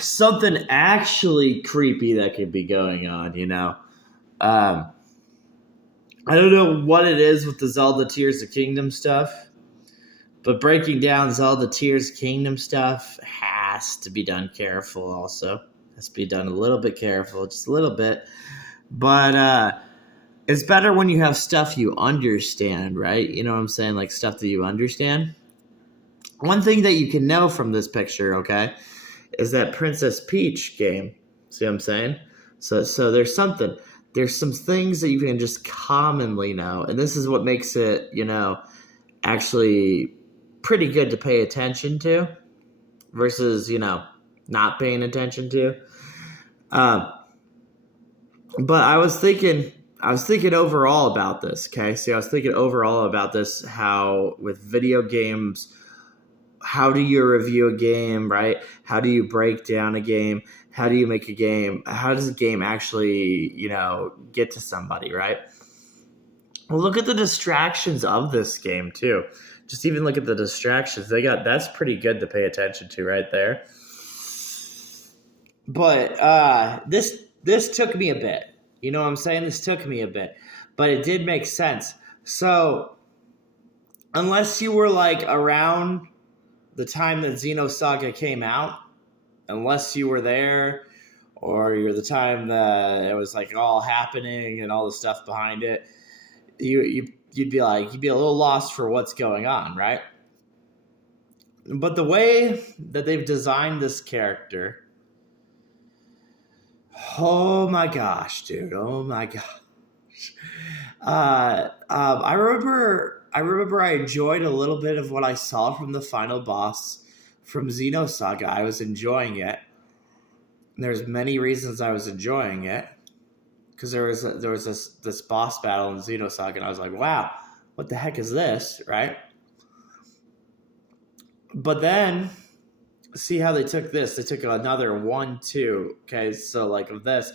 something actually creepy that could be going on, Um, I don't know what it is with the Zelda Tears of Kingdom stuff, but breaking down Zelda Tears of Kingdom stuff has to be done careful also. Has to be done a little bit careful, just a little bit. But it's better when you have stuff you understand, right? You know what I'm saying? Like stuff that you understand. One thing that you can know from this picture, okay, is that Princess Peach game. See what I'm saying? So there's something. There's some things that you can just commonly know. And this is what makes it, actually pretty good to pay attention to versus, not paying attention to. But I was thinking overall about this, okay? See, I was thinking overall about this, how with video games, how do you review a game, right? How do you break down a game? How do you make a game? How does a game actually, get to somebody, right? Well, look at the distractions of this game too. Just even look at the distractions. That's pretty good to pay attention to right there. But this took me a bit. You know what I'm saying? This took me a bit. But it did make sense. So unless you were like around the time that Xenosaga came out, unless you were there, or you're the time that it was like all happening and all the stuff behind it, you'd be a little lost for what's going on, right? But the way that they've designed this character, oh my gosh, dude, oh my gosh. I remember I enjoyed a little bit of what I saw from the final boss from Xenosaga. I was enjoying it. There's many reasons I was enjoying it, because there was this boss battle in Xenosaga, and I was like, wow, what the heck is this, right? But then, see how they took this. They took another 1-2, okay? So, like, of this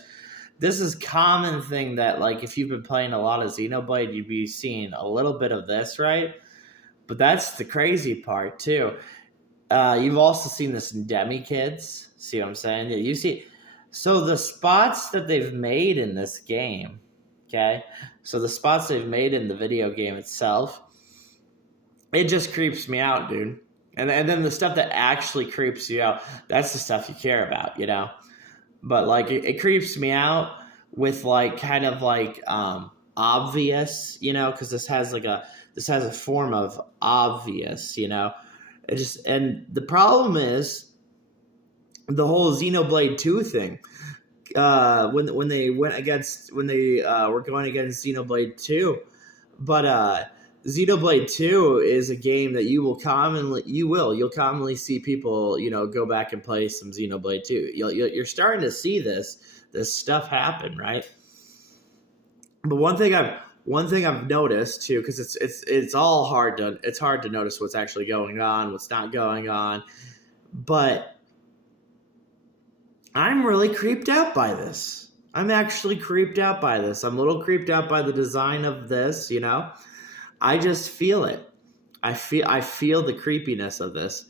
is common thing that, like, if you've been playing a lot of Xenoblade, you'd be seeing a little bit of this, right? But that's the crazy part, too. You've also seen this in Demi Kids. See what I'm saying? You see, so the spots that they've made in this game, okay? So the spots they've made in the video game itself, it just creeps me out, dude. And then the stuff that actually creeps you out, that's the stuff you care about, But like it creeps me out with like kind of like obvious, because this has a form of obvious, It just, and the problem is the whole Xenoblade 2 thing. When they were going against Xenoblade 2, but Xenoblade 2 is a game that you'll commonly see people, go back and play some Xenoblade 2. You're starting to see this stuff happen, right? But one thing I've noticed too, because it's hard to notice what's actually going on, what's not going on, but I'm really creeped out by this. I'm actually creeped out by this. I'm a little creeped out by the design of this, I just feel it. I feel the creepiness of this.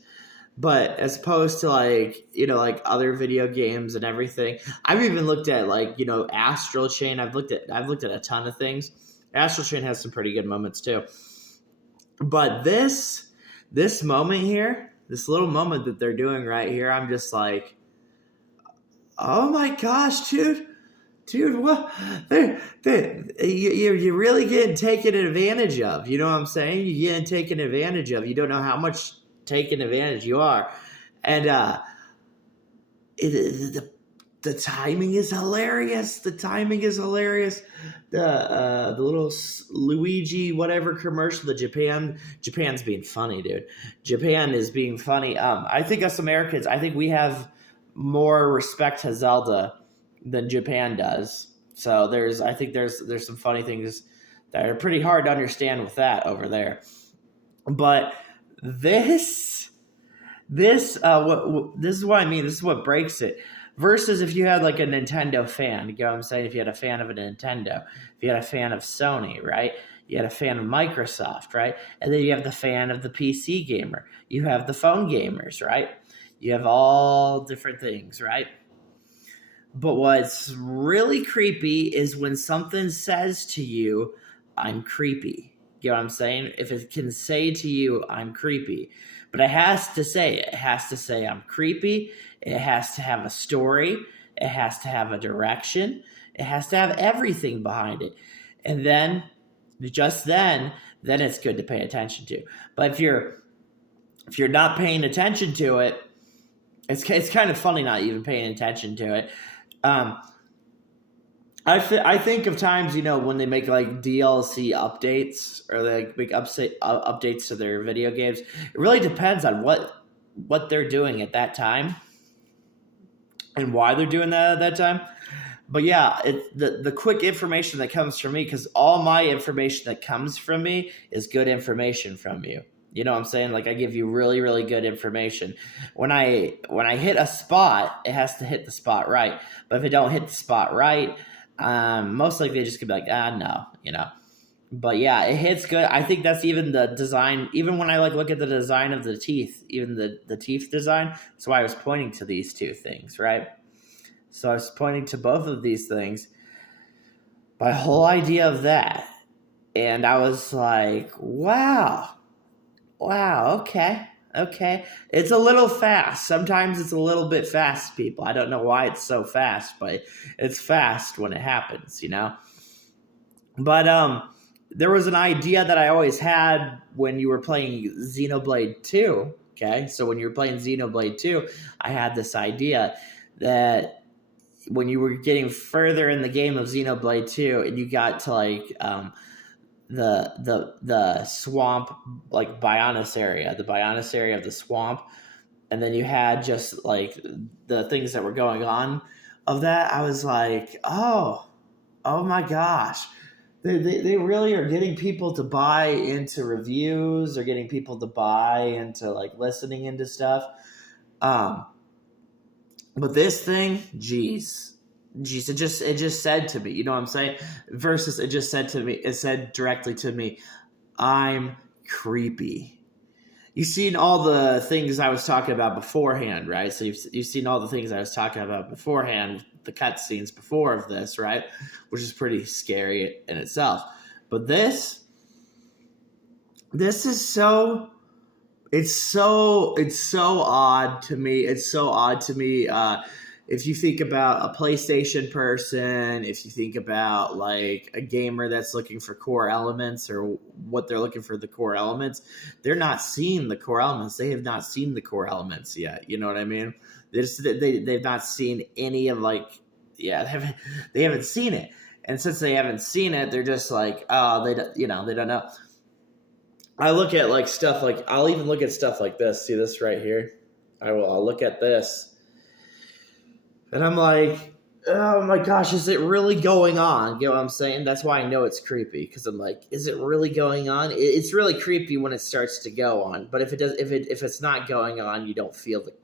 But as opposed to like other video games and everything, I've even looked at Astral Chain. I've looked at a ton of things. Astral Chain has some pretty good moments too. But this moment here, this little moment that they're doing right here, I'm just like, oh my gosh, dude, what? You're really getting taken advantage of. You know what I'm saying? You're getting taken advantage of. You don't know how much taken advantage you are. And the timing is hilarious. The timing is hilarious. The little Luigi whatever commercial, Japan's being funny, dude. Japan is being funny. I think us Americans, we have more respect to Zelda than Japan does. So there's some funny things that are pretty hard to understand with that over there. But this is what I mean. This is what breaks it. Versus if you had like a Nintendo fan, you know what I'm saying? If you had a fan of a Nintendo, if you had a fan of Sony, right? You had a fan of Microsoft, right? And then you have the fan of the PC gamer. You have the phone gamers, right? You have all different things, right? But what's really creepy is when something says to you, I'm creepy. You know what I'm saying? If it can say to you, I'm creepy. But it has to say it. It has to say, I'm creepy. It has to have a story. It has to have a direction. It has to have everything behind it. And then, just then it's good to pay attention to. But if you're not paying attention to it, it's kind of funny not even paying attention to it. I think of times, when they make like DLC updates or they make updates to their video games. It really depends on what they're doing at that time and why they're doing that at that time. But yeah, the quick information that comes from me, because all my information that comes from me is good information from you. You know what I'm saying? Like, I give you really, really good information. When I hit a spot, it has to hit the spot right. But if it don't hit the spot right, most likely just gonna be like, no, But yeah, it hits good. I think that's even the design. Even when I look at the design of the teeth, even the teeth design. That's why I was pointing to these two things, right? So I was pointing to both of these things. My whole idea of that, and I was like, wow, okay. It's a little fast. Sometimes it's a little bit fast, people. I don't know why it's so fast, but it's fast when it happens, But there was an idea that I always had when you were playing Xenoblade 2, okay? So when you were playing Xenoblade 2, I had this idea that when you were getting further in the game of Xenoblade 2 and you got to the swamp, like Bionis area, the Bionis area of the swamp, and then you had just like the things that were going on of that, I was like, oh my gosh, they really are getting people to buy into reviews, or getting people to buy into like listening into stuff. But this thing, jeez, it just said to me, you know what I'm saying? Versus it just said to me, it said directly to me, I'm creepy. You've seen all the things I was talking about beforehand, right? So you've seen all the things I was talking about beforehand, the cutscenes before of this, right? Which is pretty scary in itself. But this is so... It's so odd to me. It's so odd to me. If you think about a PlayStation person, if you think about like a gamer that's looking for core elements, or what they're looking for the core elements, they're not seeing the core elements. They have not seen the core elements yet. You know what I mean? They've not seen any of they haven't seen it. And since they haven't seen it, they're just like, oh, they don't know. I look at like stuff like, I'll even look at stuff like this. See this right here? I'll look at this. And I'm like, oh my gosh, is it really going on? You know what I'm saying? That's why I know it's creepy, because I'm like, is it really going on? It's really creepy when it starts to go on. But if it's not going on, you don't feel it.